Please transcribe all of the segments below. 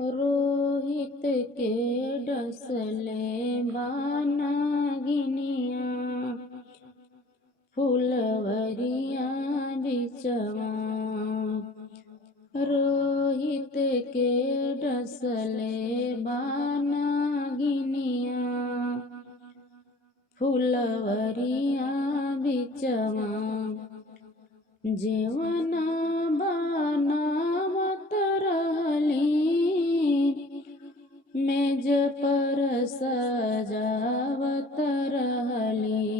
रोहित के डसले बानागिनिया फुलवरिया बिचवा। रोहित के डसले बानागिनिया फुलवरिया बिचवा। जेवना बनावत रहली मेज पर सजावत रहली।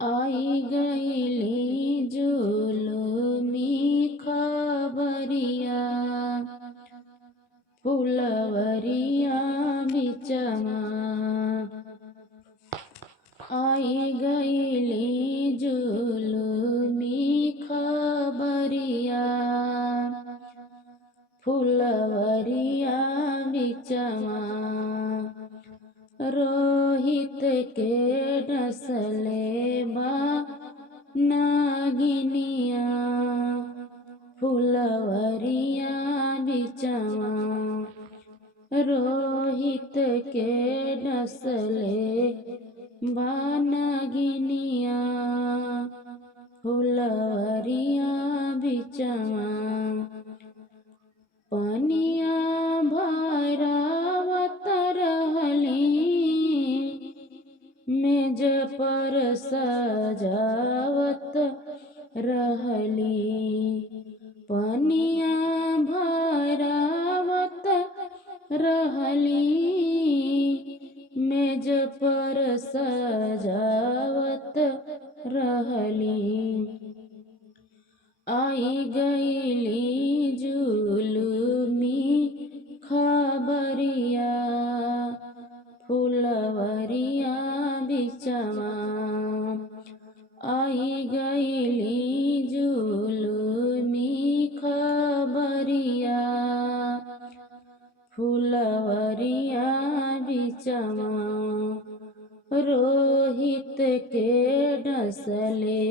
आई गईली जुलुमी खबरिया फुलवरिया बिचवा। आई गईली जुलुमी खबरिया फुलवरिया बिचवा। रोहित के डसले बानागिनिया फुलवरिया बिचवा। रोहित के डसले बानागिनिया फुलवरिया बिचवा। पनिया भरावत रहली मेज पर सजावत रहली। पनिया भरावत रहली मेज पर सजावत रहली। आई गईली जुलुमी खबरिया फुलवरिया बिचवा। आई गईली जुलुमी खबरिया फुलवरिया बिचवा। रोहित के डसले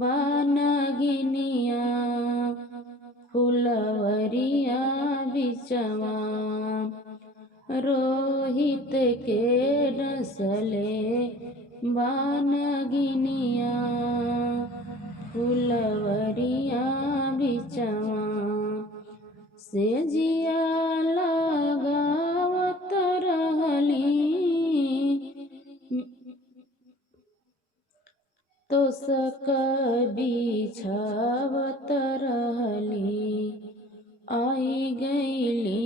बानागिनिया फुलवरिया बिचवा। रोहित के डसले बानागिनिया फुलवरिया बिचवा। सेजिया लगावत रहली तोसक बिछावत रहली। आई गईली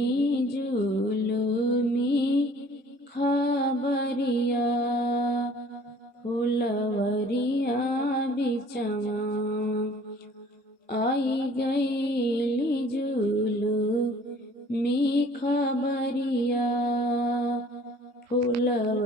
जुलुमी खबरिया फुलवरिया बिचवा। आई गईली जुलुमी खबरिया फुलवरिया